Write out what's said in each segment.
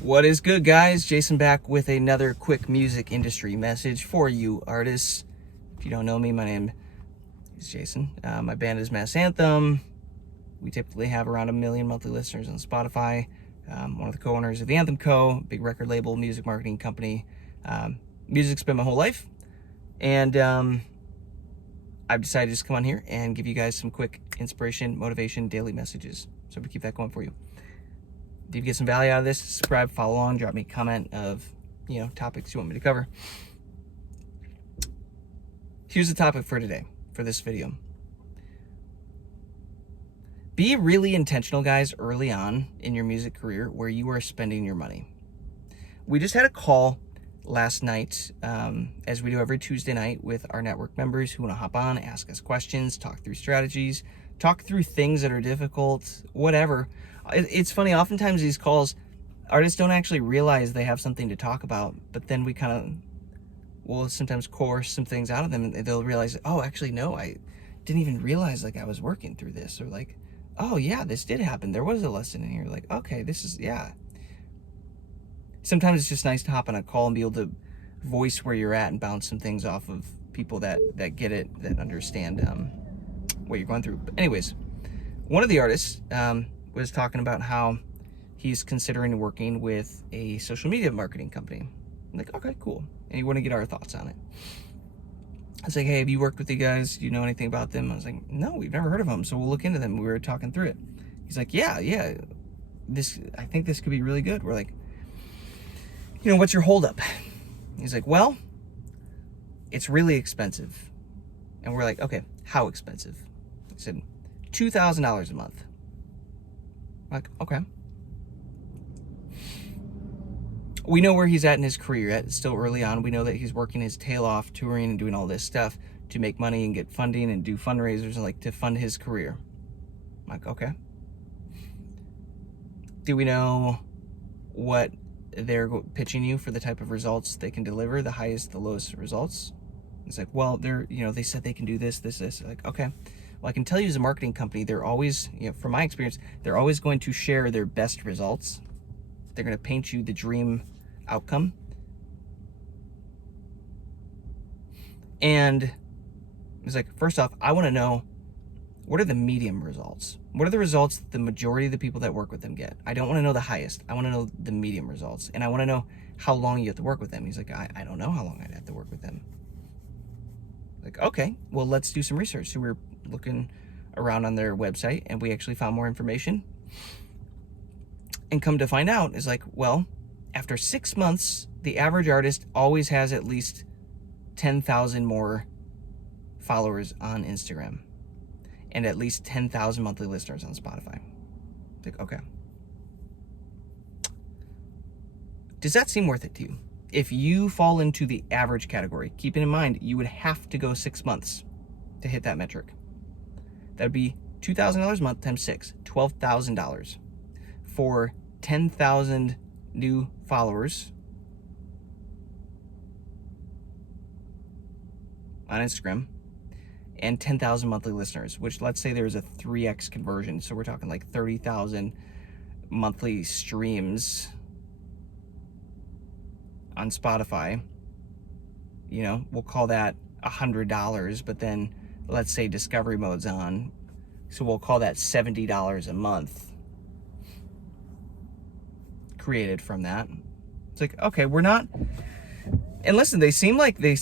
What is good, guys? Jason back with another quick music industry message for you artists. If you don't know me, my name is Jason. My band is Mass Anthem. We typically have around 1 million monthly listeners on Spotify. One of the co-owners of the Anthem Co., big record label, music marketing company. Music's been my whole life. And I've decided to just come on here and give you guys some quick inspiration, motivation, daily messages. So we keep that going for you. If you get some value out of this, subscribe, follow along, drop me a comment of, topics you want me to cover. Here's the topic for today, for this video. Be really intentional, guys, early on in your music career where you are spending your money. We just had a call last night, as we do every Tuesday night, with our network members who want to hop on, ask us questions, talk through strategies, talk through things that are difficult, whatever. It's funny, oftentimes these calls, artists don't actually realize they have something to talk about, but then we kind of will sometimes coerce some things out of them, and they'll realize, oh, actually, no, I didn't even realize I was working through this, or oh yeah, this did happen. There was a lesson in here. Okay, this is, yeah. Sometimes it's just nice to hop on a call and be able to voice where you're at and bounce some things off of people that get it, that understand what you're going through. But anyways, one of the artists was talking about how he's considering working with a social media marketing company. I'm like, okay, cool. And you want to get our thoughts on it. I was like, hey, have you worked with the guys? Do you know anything about them? I was like, no, we've never heard of them, so we'll look into them. We were talking through it. He's like, yeah, I think this could be really good. We're like, what's your holdup? He's like, well, it's really expensive. And we're like, okay, how expensive? He said, $2,000 a month. I'm like, okay. We know where he's at in his career. It's still early on. We know that he's working his tail off, touring and doing all this stuff to make money and get funding and do fundraisers and to fund his career. I'm like, okay. Do we know what they're pitching you for the type of results they can deliver, the highest, the lowest results? It's like, well, they said they can do this. Like, okay. Well, I can tell you as a marketing company, they're always, from my experience, they're always going to share their best results. They're going to paint you the dream outcome. And it's like, first off, I want to know, what are the medium results? What are the results that the majority of the people that work with them get? I don't want to know the highest. I want to know the medium results. And I want to know how long you have to work with them. He's like, I don't know how long I'd have to work with them. Like, okay, well, let's do some research. So we're looking around on their website, and we actually found more information. And come to find out, is like, well, after 6 months, the average artist always has at least 10,000 more followers on Instagram and at least 10,000 monthly listeners on Spotify. Like, okay. Does that seem worth it to you? If you fall into the average category, keeping in mind, you would have to go 6 months to hit that metric. That would be $2,000 a month times 6, $12,000 for 10,000 new followers on Instagram and 10,000 monthly listeners, which, let's say there's a 3x conversion. So we're talking 30,000 monthly streams on Spotify. We'll call that $100, but then let's say discovery mode's on, so we'll call that $70 a month created from that. It's like, okay, we're not, and listen, they seem like they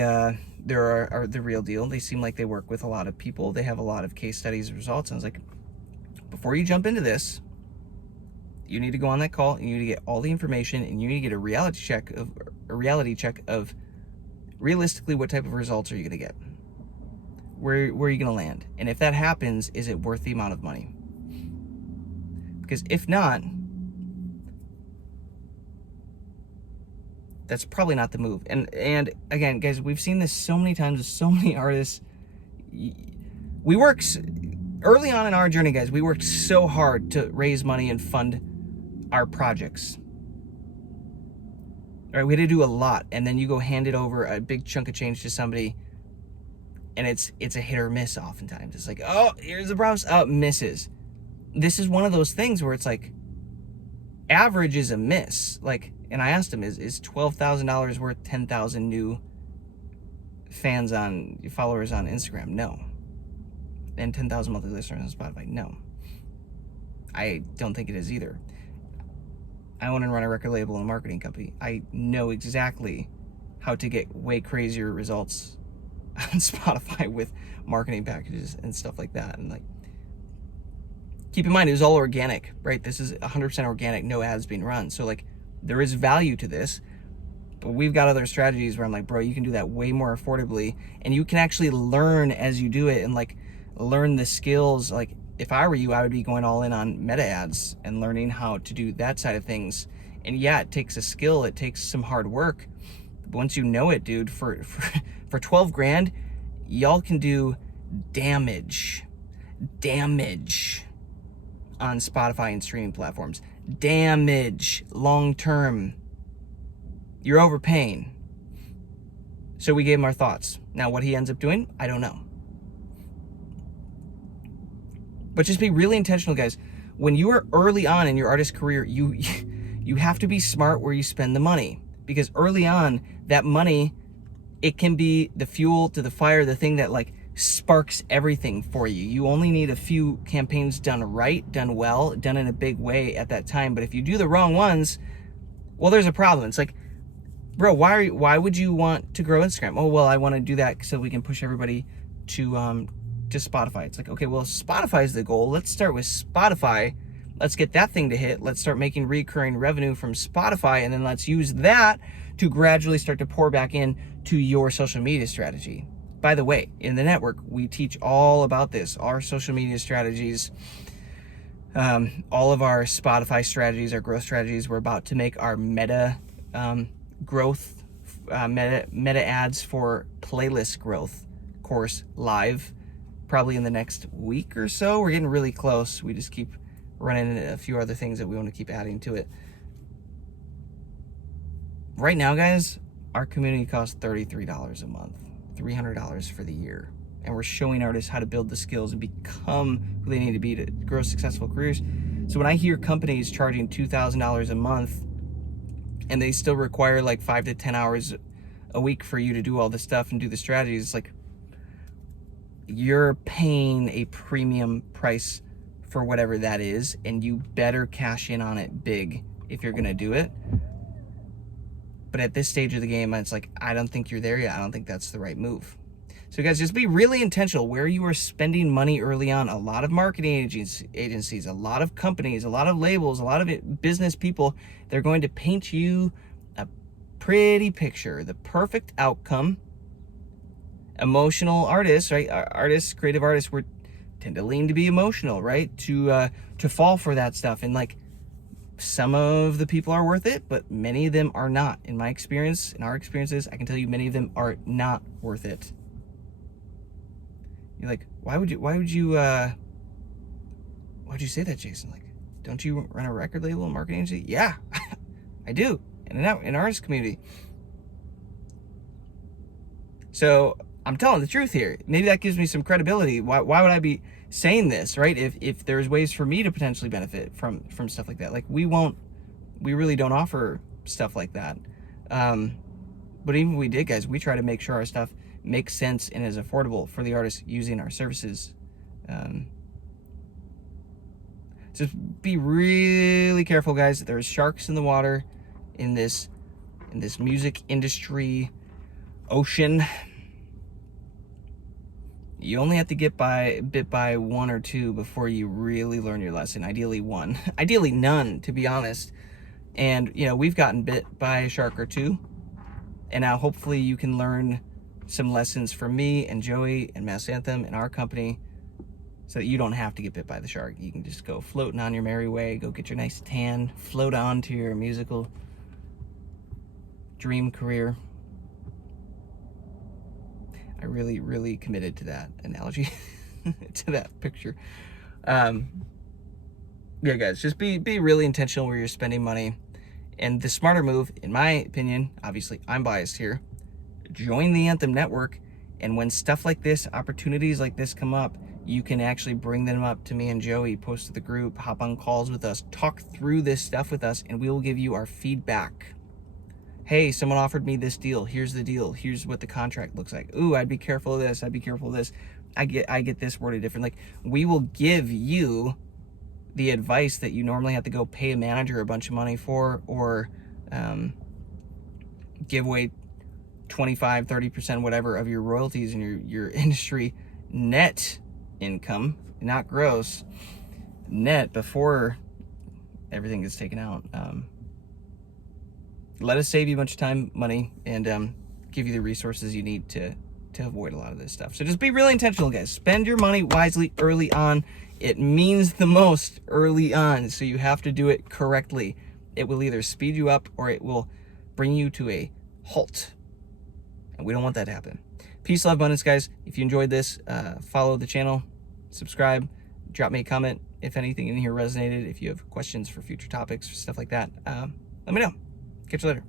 are the real deal. They seem like they work with a lot of people. They have a lot of case studies and results. And I was like, before you jump into this, you need to go on that call, and you need to get all the information, and you need to get a reality check of realistically what type of results are you going to get? Where are you going to land? And if that happens, is it worth the amount of money? Because if not, that's probably not the move. And again, guys, we've seen this so many times with so many artists. We work early on in our journey, guys. We worked so hard to raise money and fund our projects. All right, we had to do a lot, and then you go hand it over a big chunk of change to somebody, and it's a hit or miss oftentimes. It's like, oh, here's the promise. Oh, it misses. This is one of those things where it's like, average is a miss. Like, and I asked him, is $12,000 worth 10,000 new followers on Instagram? No. And 10,000 monthly listeners on Spotify? No. I don't think it is either. I own and run a record label and a marketing company. I know exactly how to get way crazier results on Spotify with marketing packages and stuff like that. And like, keep in mind, it was all organic, right? This is 100% organic, no ads being run. So like, there is value to this, but we've got other strategies where I'm like, bro, you can do that way more affordably, and you can actually learn as you do it and like learn the skills. Like, if I were you, I would be going all in on meta ads and learning how to do that side of things. And yeah, it takes a skill, it takes some hard work. But once you know it, dude, for 12 grand, y'all can do damage on Spotify and streaming platforms. Damage long term. You're overpaying. So we gave him our thoughts. Now what he ends up doing, I don't know. But just be really intentional, guys. When you are early on in your artist career, you have to be smart where you spend the money. Because early on, that money, it can be the fuel to the fire, the thing that like sparks everything for you. You only need a few campaigns done right, done well, done in a big way at that time. But if you do the wrong ones, well, there's a problem. It's like, bro, why would you want to grow Instagram? Oh, well, I want to do that so we can push everybody to Spotify. It's like, okay, well, Spotify is the goal. Let's start with Spotify. Let's get that thing to hit. Let's start making recurring revenue from Spotify, and then let's use that to gradually start to pour back in to your social media strategy. By the way, in the network, we teach all about this, our social media strategies, all of our Spotify strategies, our growth strategies. We're about to make our meta growth, meta ads for playlist growth course live probably in the next week or so. We're getting really close. We just keep running into a few other things that we want to keep adding to it. Right now, guys, our community costs $33 a month, $300 for the year. And we're showing artists how to build the skills and become who they need to be to grow successful careers. So when I hear companies charging $2,000 a month and they still require like 5 to 10 hours a week for you to do all this stuff and do the strategies, it's like, you're paying a premium price for whatever that is, and you better cash in on it big if you're gonna do it. But at this stage of the game, it's like, I don't think you're there yet. I don't think that's the right move. So guys, just be really intentional where you are spending money early on. A lot of marketing agencies, a lot of companies, a lot of labels, a lot of business people, they're going to paint you a pretty picture, the perfect outcome. Emotional artists, right? Artists, creative artists, we tend to lean to be emotional, right? To fall for that stuff. And like, some of the people are worth it, but many of them are not. In my experience, in our experiences, I can tell you many of them are not worth it. You're like, why would you say that, Jason? Like, don't you run a record label and marketing agency? Yeah, I do. In an artist community. So I'm telling the truth here. Maybe that gives me some credibility. Why would I be saying this, right? If there's ways for me to potentially benefit from stuff like that. Like, we really don't offer stuff like that. But even if we did, guys, we try to make sure our stuff makes sense and is affordable for the artists using our services. Just be really careful, guys. There's sharks in the water in this music industry ocean. You only have to get bit by one or two before you really learn your lesson. Ideally one, ideally none, to be honest. And we've gotten bit by a shark or two, and now hopefully you can learn some lessons from me and Joey and Mass Anthem and our company, so that you don't have to get bit by the shark. You can just go floating on your merry way, go get your nice tan, float on to your musical dream career. I really, really committed to that analogy, to that picture. Yeah, guys, just be really intentional where you're spending money. And the smarter move, in my opinion, obviously I'm biased here, join the Anthem Network. And when stuff like this, opportunities like this come up, you can actually bring them up to me and Joey, post to the group, hop on calls with us, talk through this stuff with us, and we will give you our feedback. Hey, someone offered me this deal. Here's the deal. Here's what the contract looks like. Ooh, I'd be careful of this. I'd be careful of this. I get this worded different. Like, we will give you the advice that you normally have to go pay a manager a bunch of money for, or give away 25, 30%, whatever, of your royalties and your industry net income, not gross, net, before everything gets taken out. Let us save you a bunch of time, money, and give you the resources you need to avoid a lot of this stuff. So just be really intentional, guys. Spend your money wisely early on. It means the most early on, so you have to do it correctly. It will either speed you up or it will bring you to a halt. And we don't want that to happen. Peace, love, abundance, guys. If you enjoyed this, follow the channel, subscribe, drop me a comment if anything in here resonated. If you have questions for future topics or stuff like that, let me know. Catch you later.